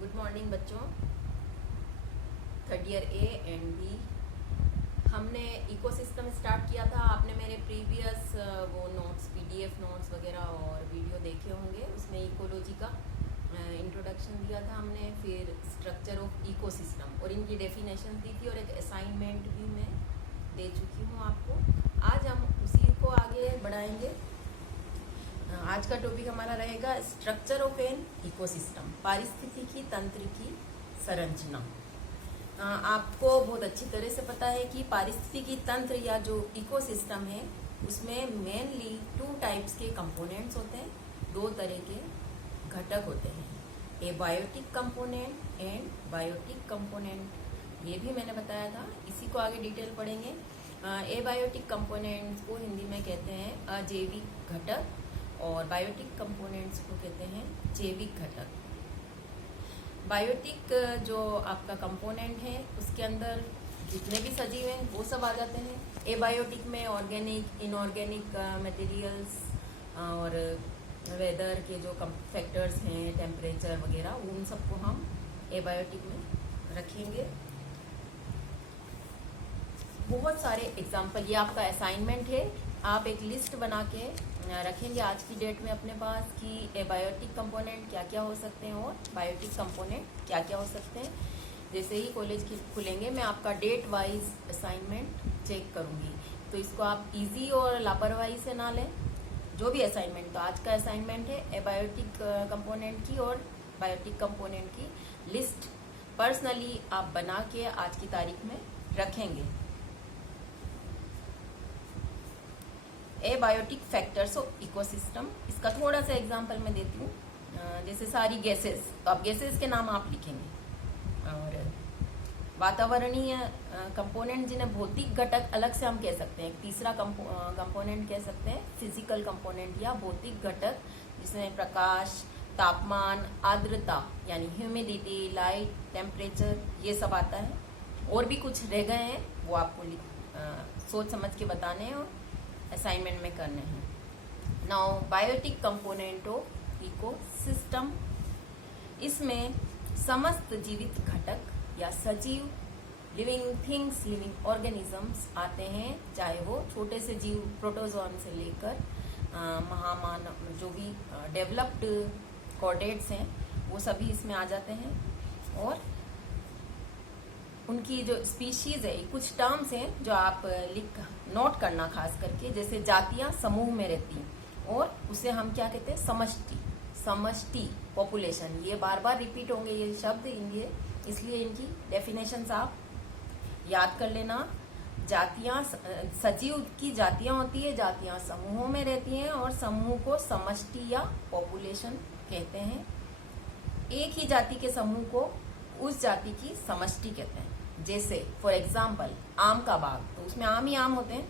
Good morning बच्चों। Third year A and B हमने ecosystem start किया था। आपने मेरे प्रीवियस वो नोट्स पीडीएफ नोट्स वगैरह और वीडियो देखे होंगे। उसमें इकोलॉजी का इंट्रोडक्शन दिया था हमने, फिर स्ट्रक्चर ऑफ इकोसिस्टम और इनकी डेफिनेशन दी थी और एक असाइनमेंट भी मैं दे चुकी हूँ आपको। आज हम उसी को आगे बढ़ाएंगे। आज का टॉपिक हमारा रहेगा स्ट्रक्चर ऑफ एन इकोसिस्टम, पारिस्थितिकी तंत्र की संरचना। आपको बहुत अच्छी तरह से पता है कि पारिस्थितिकी तंत्र या जो इकोसिस्टम है उसमें मेनली 2 टाइप्स के कंपोनेंट्स होते हैं, 2 तरह के घटक होते हैं, abiotic component and biotic component. ये भी मैंने बताया था, इसी को आगे डिटेल पढ़ेंगे। ए बायोटिक कंपोनेंट्स को हिंदी में कहते हैं अजैविक घटक और बायोटिक कंपोनेंट्स को कहते हैं जैविक घटक। बायोटिक जो आपका कंपोनेंट है उसके अंदर जितने भी सजीव हैं वो सब आ जाते हैं। एबायोटिक में ऑर्गेनिक, इनऑर्गेनिक मटेरियल्स और वेदर के जो फैक्टर्स हैं, टेम्परेचर वगैरह, उन सबको हम एबायोटिक में रखेंगे। बहुत सारे एग्जाम्पल, ये आपका असाइनमेंट है, आप एक लिस्ट बना के रखेंगे आज की डेट में अपने पास कि एबायोटिक कंपोनेंट क्या क्या हो सकते हैं और बायोटिक कंपोनेंट क्या क्या हो सकते हैं। जैसे ही कॉलेज खुलेंगे मैं आपका डेट वाइज असाइनमेंट चेक करूंगी, तो इसको आप इजी और लापरवाही से ना लें। जो भी असाइनमेंट, तो आज का असाइनमेंट है एबायोटिक कंपोनेंट की और बायोटिक कंपोनेंट की लिस्ट पर्सनली आप बना के आज की तारीख में रखेंगे। एबायोटिक फैक्टर्स ऑफ इकोसिस्टम, इसका थोड़ा सा एग्जांपल मैं देती हूँ। जैसे सारी गैसेस, तो आप गैसेस के नाम आप लिखेंगे। और वातावरणीय कंपोनेंट जिन्हें भौतिक घटक अलग से हम कह सकते हैं। तीसरा कंपोनेंट कह सकते हैं फिजिकल कंपोनेंट या भौतिक घटक, जिसमें प्रकाश, तापमान, आर्द्रता यानी ह्यूमिडिटी, लाइट, टेम्परेचर, ये सब आता है। और भी कुछ रह गए हैं, वो आपको सोच समझ के बताने हैं और असाइनमेंट में करने हैं। Now biotic component of ecosystem, इसमें समस्त जीवित घटक या सजीव, लिविंग थिंग्स, लिविंग ऑर्गेनिजम्स आते हैं, चाहे वो छोटे से जीव प्रोटोजोन से लेकर महामानव, जो भी डेवलप्ड कॉर्डेट्स हैं वो सभी इसमें आ जाते हैं। और उनकी जो स्पीशीज है, कुछ टर्म्स हैं जो आप नोट करना खास करके, जैसे जातियां समूह में रहती हैं और उसे हम क्या कहते हैं, समष्टि। समष्टि पॉपुलेशन, ये बार बार रिपीट होंगे ये शब्द इनके, इसलिए इनकी डेफिनेशंस आप याद कर लेना। जातियां, सजीव की जातियां होती है, जातियां समूहों में रहती हैं और समूह को समष्टि या पॉपुलेशन कहते हैं। एक ही जाति के समूह को उस जाति की समष्टि कहते हैं। जैसे फॉर एग्जाम्पल आम का बाग, तो उसमें आम ही आम होते हैं।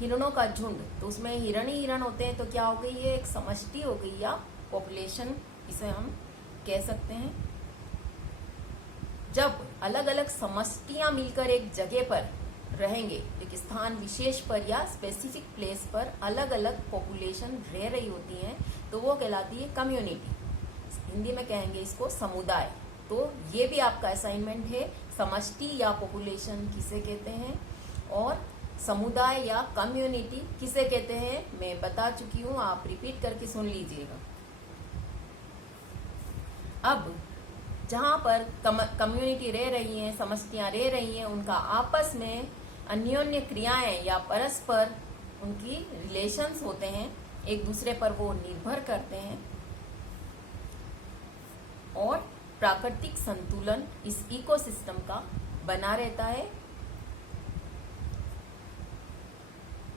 हिरणों का झुंड, तो उसमें हिरण ही हिरण होते हैं। तो क्या हो गई, ये एक समष्टि हो गई या पॉपुलेशन, इसे हम कह सकते हैं। जब अलग अलग समष्टियां मिलकर एक जगह पर रहेंगे, एक स्थान विशेष पर या स्पेसिफिक प्लेस पर अलग अलग पॉपुलेशन रह रही होती हैं, तो वो कहलाती है कम्युनिटी। हिंदी में कहेंगे इसको समुदाय। तो ये भी आपका असाइनमेंट है, समष्टि या पॉपुलेशन किसे कहते हैं और समुदाय या कम्युनिटी किसे कहते हैं, मैं बता चुकी हूं, आप रिपीट करके सुन लीजिएगा। अब जहां पर कम्युनिटी रह रही हैं, समष्टियां रह रही हैं, उनका आपस में अन्योन्य क्रियाएं या परस्पर उनकी रिलेशंस होते हैं, एक दूसरे पर वो निर्भर करते हैं और प्राकृतिक संतुलन इस इकोसिस्टम का बना रहता है।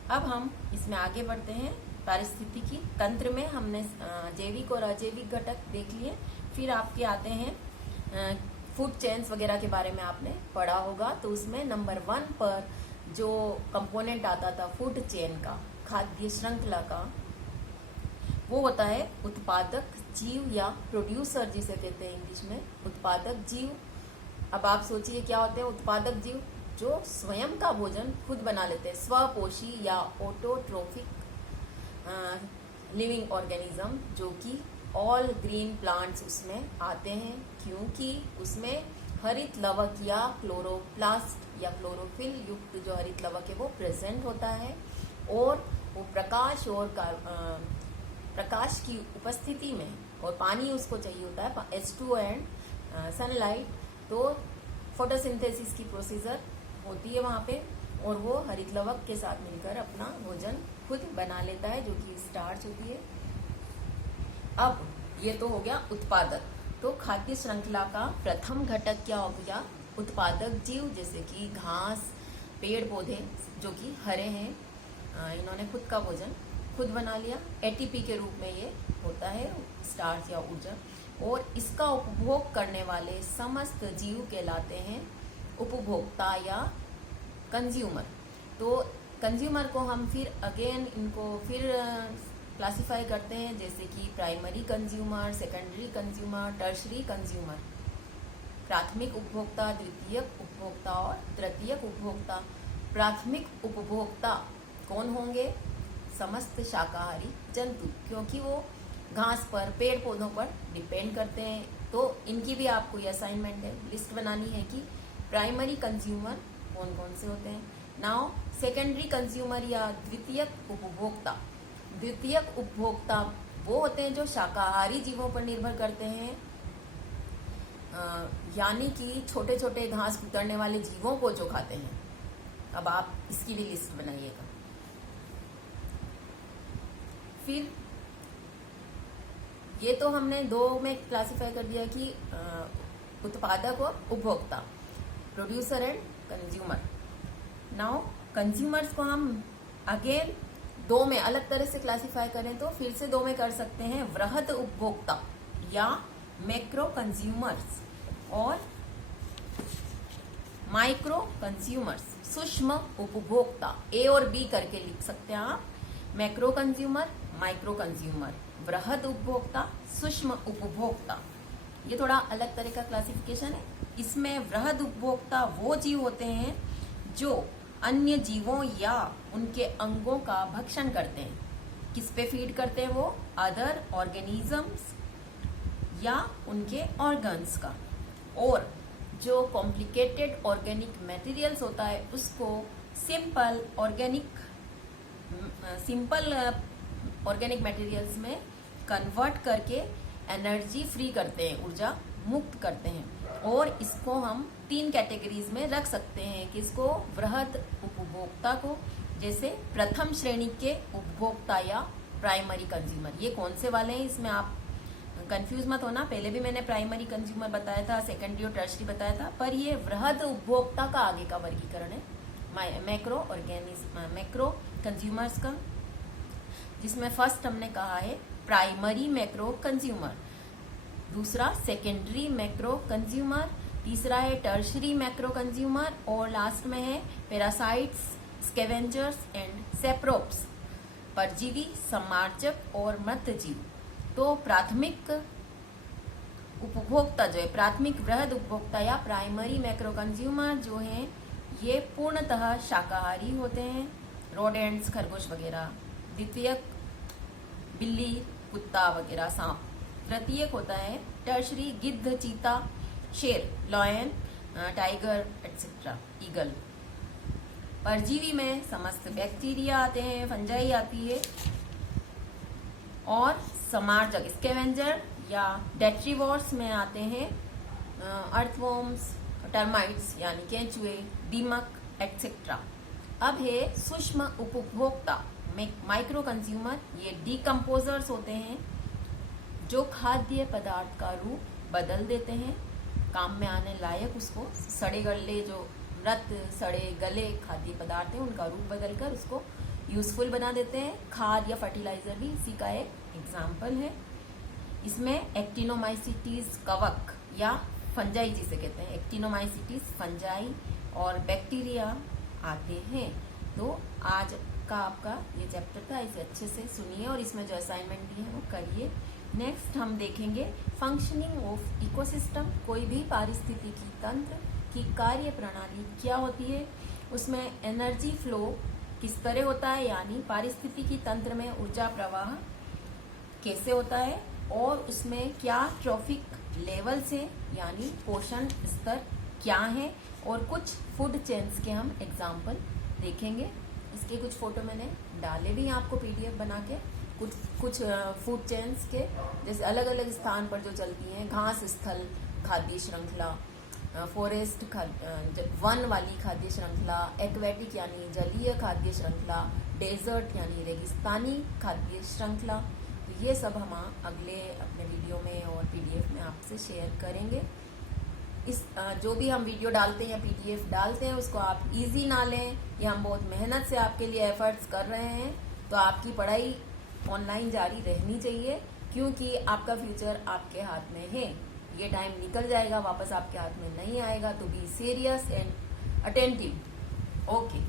अब हम इसमें आगे बढ़ते हैं। पारिस्थितिकी तंत्र में हमने जैविक और अजैविक घटक देख लिए। फिर आपके आते हैं फूड चेन्स वगैरह के बारे में आपने पढ़ा होगा। तो उसमें नंबर 1 पर जो कंपोनेंट आता था फूड चेन का, खाद्य श्रृंखला का, वो होता है उत्पादक जीव या प्रोड्यूसर, जिसे कहते हैं इंग्लिश में उत्पादक जीव। अब आप सोचिए क्या होते हैं उत्पादक जीव, जो स्वयं का भोजन खुद बना लेते हैं, स्वपोषी या ऑटोट्रोफिक लिविंग ऑर्गेनिज्म, जो कि ऑल ग्रीन प्लांट्स उसमें आते हैं, क्योंकि उसमें हरित लवक या क्लोरोप्लास्ट या क्लोरोफिल युक्त जो हरित लवक है वो प्रेजेंट होता है, और वो प्रकाश और प्रकाश की उपस्थिति में, और पानी उसको चाहिए होता है H2 एंड सनलाइट, तो फोटोसिंथेसिस की प्रोसीजर होती है वहाँ पे, और वो हरित लवक के साथ मिलकर अपना भोजन खुद बना लेता है, जो कि स्टार्च होती है। अब ये तो हो गया उत्पादक। तो खाद्य श्रृंखला का प्रथम घटक क्या हो गया? उत्पादक जीव, जैसे कि घास, पेड़ पौधे जो कि हरे हैं, इन्होंने खुद का भोजन खुद बना लिया। एटीपी के रूप में ये होता है, स्टार्च या ऊर्जा, और इसका उपभोग करने वाले समस्त जीव कहलाते हैं उपभोक्ता या कंज्यूमर। तो कंज्यूमर को हम फिर अगेन इनको फिर क्लासिफाई करते हैं, जैसे कि primary consumer, secondary consumer, tertiary consumer. प्राथमिक उपभोक्ता, द्वितीयक उपभोक्ता और तृतीयक उपभोक्ता। प्राथमिक उपभोक्ता कौन होंगे? समस्त शाकाहारी जंतु, क्योंकि वो घास पर, पेड़ पौधों पर डिपेंड करते हैं। तो इनकी भी आपको ये असाइनमेंट है, लिस्ट बनानी है कि प्राइमरी कंज्यूमर कौन कौन से होते हैं। नाउ सेकेंडरी कंज्यूमर या द्वितीयक उपभोक्ता। द्वितीयक उपभोक्ता वो होते हैं जो शाकाहारी जीवों पर निर्भर करते हैं, यानी कि छोटे छोटे घास कुतरने वाले जीवों को जो खाते हैं। अब आप इसकी भी लिस्ट बनाइएगा। फिर ये तो हमने दो में क्लासिफाई कर दिया कि उत्पादक और उपभोक्ता, producer and consumer. Now consumers को हम अगेन दो में अलग तरह से क्लासिफाई करें तो फिर से दो में कर सकते हैं, वृहद उपभोक्ता या मैक्रो कंज्यूमर्स, और माइक्रो कंज्यूमर्स, सूक्ष्म उपभोक्ता। ए और बी करके लिख सकते हैं आप, मैक्रो कंज्यूमर, माइक्रो कंज्यूमर, वृहद उपभोक्ता, सूक्ष्म उपभोक्ता। ये थोड़ा अलग तरह का क्लासिफिकेशन है। इसमें वृहद उपभोक्ता वो जीव होते हैं जो अन्य जीवों या उनके अंगों का भक्षण करते हैं। किस पे फीड करते हैं वो? अदर ऑर्गेनिजम्स या उनके ऑर्गन्स का। और जो कॉम्प्लिकेटेड ऑर्गेनिक मटेरियल्स होता है उसको सिंपल ऑर्गेनिक मटेरियल्स में कन्वर्ट करके एनर्जी फ्री करते हैं, ऊर्जा मुक्त करते हैं। और इसको हम 3 कैटेगरीज में रख सकते हैं, किसको? वृहद उपभोक्ता को, जैसे प्रथम श्रेणी के उपभोक्ता या प्राइमरी कंज्यूमर। ये कौन से वाले हैं, इसमें आप कंफ्यूज मत होना। पहले भी मैंने प्राइमरी कंज्यूमर बताया था, सेकेंडरी और टर्शरी बताया था, पर ये वृहद उपभोक्ता का आगे का वर्गीकरण है, मैक्रो कंज्यूमर्स का, जिसमें फर्स्ट हमने कहा है प्राइमरी मैक्रो कंज्यूमर, दूसरा सेकेंडरी मैक्रो कंज्यूमर, तीसरा है टर्शरी मैक्रो कंज्यूमर, और लास्ट में है पैरासाइट्स, स्कैवेंजर्स एंड सेप्रोप्स, परजीवी, सम्मार्जक और मृतजीव। तो प्राथमिक उपभोक्ता जो है, प्राथमिक वृहद उपभोक्ता या प्राइमरी मैक्रो कंज्यूमर जो है, ये पूर्णतः शाकाहारी होते हैं, रोडेंट्स, खरगोश वगैरह। द्वितीयक बिल्ली, कुत्ता वगैरह, सांप। तृतीयक होता है टर्शरी, गिद्ध, चीता, शेर, लॉयन, टाइगर एटसेट्रा, ईगल। परजीवी में समस्त बैक्टीरिया आते हैं, फंजाई आती है, और समार्जक स्कैवेंजर या डेट्रीवोर्स में आते हैं अर्थवॉर्म्स, टर्माइट्स यानी केंचुए, दीमक एटसेट्रा। अब है सूक्ष्म उपभोक्ता, माइक्रो कंज्यूमर। ये डिकम्पोजर्स होते हैं जो खाद्य पदार्थ का रूप बदल देते हैं, काम में आने लायक उसको, सड़े गले जो मृत सड़े गले खाद्य पदार्थ हैं उनका रूप बदलकर उसको यूजफुल बना देते हैं। खाद या फर्टिलाइजर भी इसी का एक एग्जाम्पल है। इसमें एक्टिनोमाइसिटीज कवक या फंजाई जिसे कहते हैं, एक्टिनोमाइसिटीज, फंजाई और बैक्टीरिया आते हैं। तो आज का आपका ये चैप्टर था, इसे अच्छे से सुनिए और इसमें जो असाइनमेंट दिए हैं वो करिए। नेक्स्ट हम देखेंगे फंक्शनिंग ऑफ इकोसिस्टम, कोई भी पारिस्थितिकी तंत्र की कार्य प्रणाली क्या होती है, उसमें एनर्जी फ्लो किस तरह होता है, यानी पारिस्थितिकी तंत्र में ऊर्जा प्रवाह कैसे होता है, और उसमें क्या ट्रॉफिक लेवल्स हैं, यानी पोषण स्तर क्या है, और कुछ फूड चेन्स के हम एग्जाम्पल देखेंगे। इसके कुछ फोटो मैंने डाले भी हैं आपको PDF बना के, कुछ फूड चेन्स के, जैसे अलग अलग स्थान पर जो चलती हैं, घास स्थल खाद्य श्रृंखला, फॉरेस्ट वन वाली खाद्य श्रृंखला, एक्वेटिक यानी जलीय खाद्य श्रृंखला, डेजर्ट यानी रेगिस्तानी खाद्य श्रृंखला। तो ये सब हम अगले अपने वीडियो में और PDF में आपसे शेयर करेंगे। इस जो भी हम वीडियो डालते हैं, PDF डालते हैं, उसको आप इजी ना लें। ये हम बहुत मेहनत से आपके लिए एफर्ट्स कर रहे हैं। तो आपकी पढ़ाई ऑनलाइन जारी रहनी चाहिए, क्योंकि आपका फ्यूचर आपके हाथ में है। ये टाइम निकल जाएगा, वापस आपके हाथ में नहीं आएगा। तो be serious and attentive. Okay.